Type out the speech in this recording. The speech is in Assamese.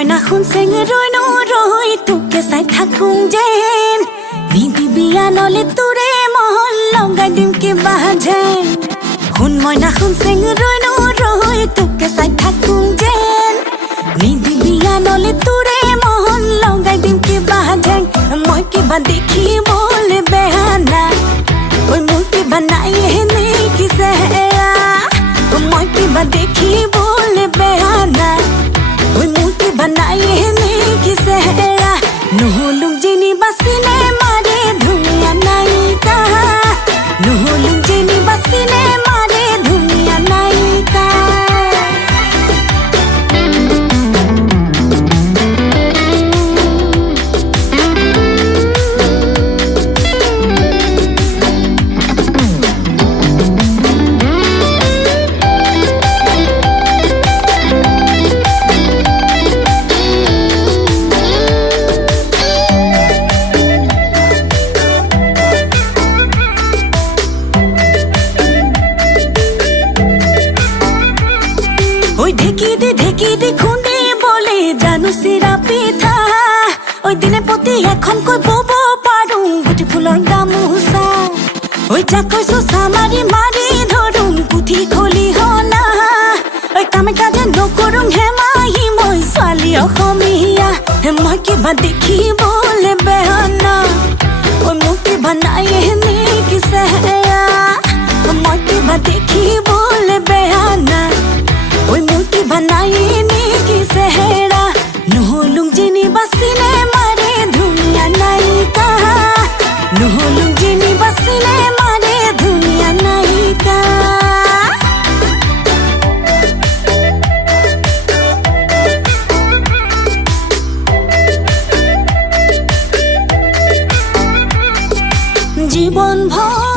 মইনা শুনছেং ৰৈ নৰৈ তোকে চাই থাকোঁ যেন নিদিবি আনলে তোৰে মহল লগাই দিম কিবা যেন শুন মইনা শুনছেং ৰৈ নৰৈ তোকে চাই থাকোঁ যেন নিদিবি আনলে তোৰে মহল লগাই দিম কিবা যেন মই কিবা দেখিবলে বেয়া নাই ঐ মোৰ কিবা নাই এনে কিছে মই কিবা দেখিবলে বেয়া নাই ঐ মোৰ কিবা নাই এনে কিছে নহলুক যেনিবা চিনেমাৰে ধুনীয়া নায়িকা নহলুক যেনিবা চিনেমাৰে ধুনীয়া নায়িকা ঢেকি দি খুন্দি বলে জানো চিৰা পিঠা ওই দিনে প্ৰতি এখনকৈ বব পাৰোঁ গুটি ফুলৰ গামোচা ওই যাকৈ চোচা মাৰি মাৰি ধৰোঁ পুথি খলি হনা ওই কামে কাজে নকৰোঁ হেমাহি মই ছোৱালী অসমীয়া মই কিবা দেখিবলে বেয়া না ওই মোক কিবা নাই এনে কিছে মই কিবা দেখিবলে বেয়া না ওই মোৰ কিবা নাই এনে কিছে নহলুক যেনিবা চিনেমাৰে ধুনীয়া নায়িকা নহলুক যেনিবা চিনেমাৰে ধুনীয়া নায়িকা জীৱন ভৰ